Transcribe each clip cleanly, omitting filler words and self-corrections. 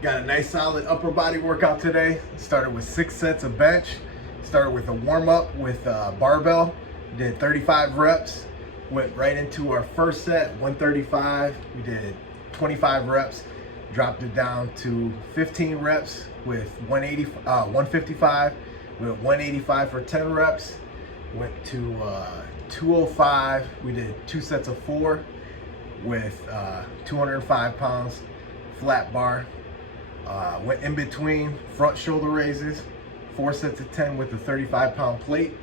Got a nice solid upper body workout today. Started with 6 sets of bench. Started with a warm up with barbell. Did 35 reps. Went right into our first set, 135. We did 25 reps. Dropped it down to 15 reps with 155. We went 185 for 10 reps. Went to 205. We did 2 sets of 4 with 205 pounds flat bar. Went in between front shoulder raises, 4 sets of 10 with a 35-pound plate.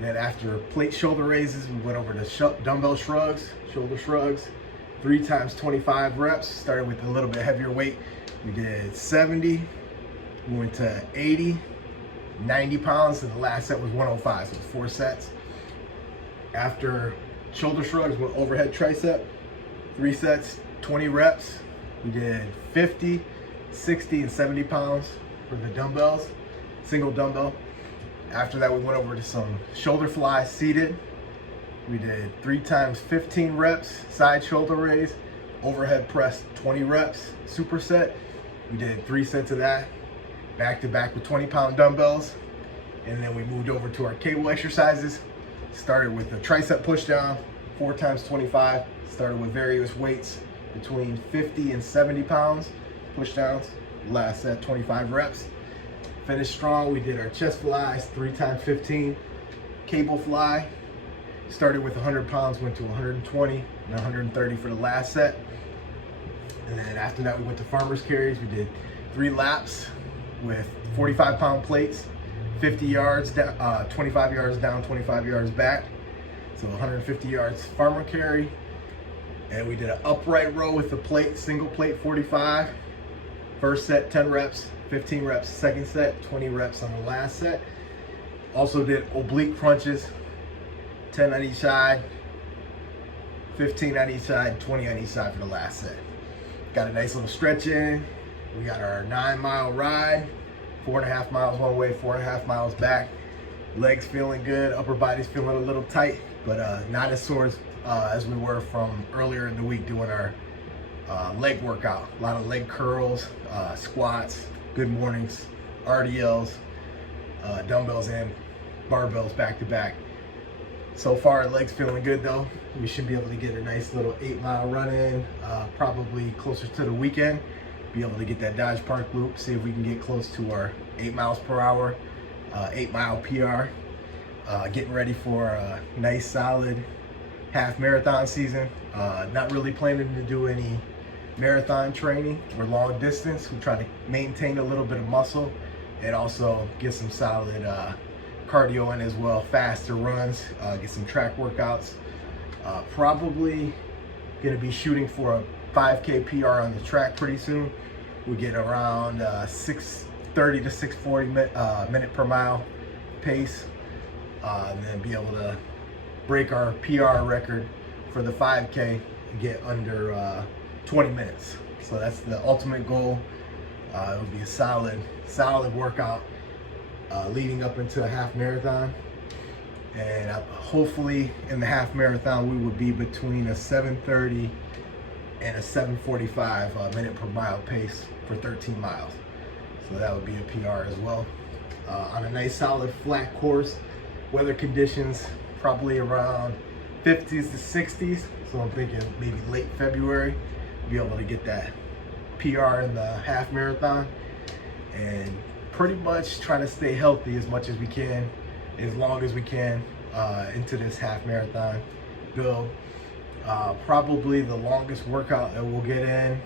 Then after plate shoulder raises, we went over to dumbbell shrugs, shoulder shrugs, 3 times 25 reps. Started with a little bit heavier weight. We did 70, we went to 80, 90 pounds, and the last set was 105, so it was 4 sets. After shoulder shrugs, went overhead tricep, 3 sets, 20 reps. We did 50, 60, and 70 pounds for the dumbbells, single dumbbell. After that, we went over to some shoulder flies seated. We did 3 times 15 reps, side shoulder raise, overhead press, 20 reps, superset. We did 3 sets of that, back to back with 20-pound dumbbells. And then we moved over to our cable exercises. Started with a tricep push down, 4 times 25. Started with various weights between 50 and 70 pounds. Push downs, last set 25 reps. Finished strong. We did our chest flies, 3 times 15. Cable fly, started with 100 pounds, went to 120 and 130 for the last set. And then after that, we went to farmer's carries. We did 3 laps with 45-pound plates, 50 yards down, 25 yards down, 25 yards back. So 150 yards farmer carry. And we did an upright row with the plate, single plate 45. First set, 10 reps, 15 reps. Second set, 20 reps on the last set. Also did oblique crunches, 10 on each side, 15 on each side, 20 on each side for the last set. Got a nice little stretch in. We got our 9-mile ride, 4.5 miles one way, 4.5 miles back. Legs feeling good, upper body's feeling a little tight, but not as sore as we were from earlier in the week doing our leg workout. A lot of leg curls, squats, good mornings, RDLs, dumbbells and barbells back to back. So far, legs feeling good though. We should be able to get a nice little 8-mile run in, probably closer to the weekend. Be able to get that Dodge Park loop, see if we can get close to our 8 miles per hour, 8-mile PR. Getting ready for a nice solid half marathon season. Not really planning to do any marathon training or long distance. We try to maintain a little bit of muscle and also get some solid cardio in as well, faster runs, get some track workouts. Probably gonna be shooting for a 5K PR on the track pretty soon. We get around 6:30 to 6:40 minute per mile pace, and then be able to break our PR record for the 5K and get under 20 minutes. So that's the ultimate goal. It would be a solid workout leading up into a half marathon. And hopefully in the half marathon, we would be between a 7:30 and a 7:45 minute per mile pace for 13 miles. So that would be a PR as well. On a nice solid flat course, weather conditions probably around 50s to 60s. So I'm thinking maybe late February, be able to get that PR in the half marathon, and pretty much trying to stay healthy as much as we can, as long as we can into this half marathon build. Probably the longest workout that we'll get in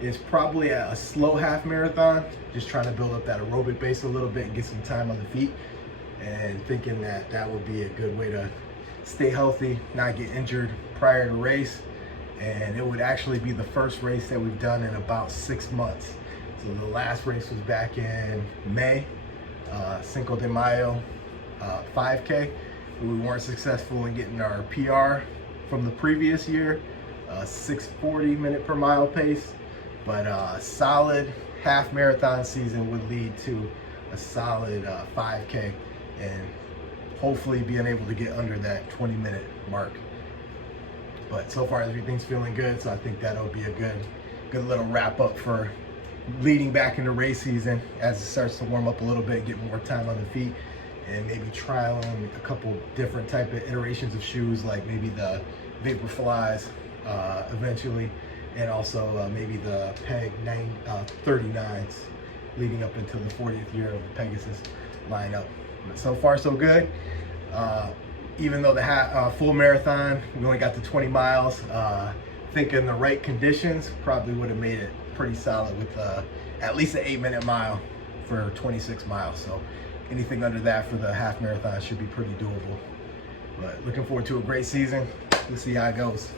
is probably a slow half marathon, just trying to build up that aerobic base a little bit and get some time on the feet, and thinking that that would be a good way to stay healthy, not get injured prior to race. And it would actually be the first race that we've done in about 6 months. So the last race was back in May, Cinco de Mayo 5K. We weren't successful in getting our PR from the previous year, 6:40 minute per mile pace, but a solid half marathon season would lead to a solid 5K, and hopefully being able to get under that 20-minute mark. But so far everything's feeling good, so I think that'll be a good little wrap up for leading back into race season as it starts to warm up a little bit, get more time on the feet, and maybe trialing a couple different type of iterations of shoes, like maybe the Vaporflies eventually, and also maybe the Peg 39s leading up into the 40th year of the Pegasus lineup. But so far so good. Even though the full marathon, we only got to 20 miles, I think in the right conditions, probably would have made it pretty solid with at least an 8-minute mile for 26 miles. So anything under that for the half marathon should be pretty doable. But looking forward to a great season. We'll see how it goes.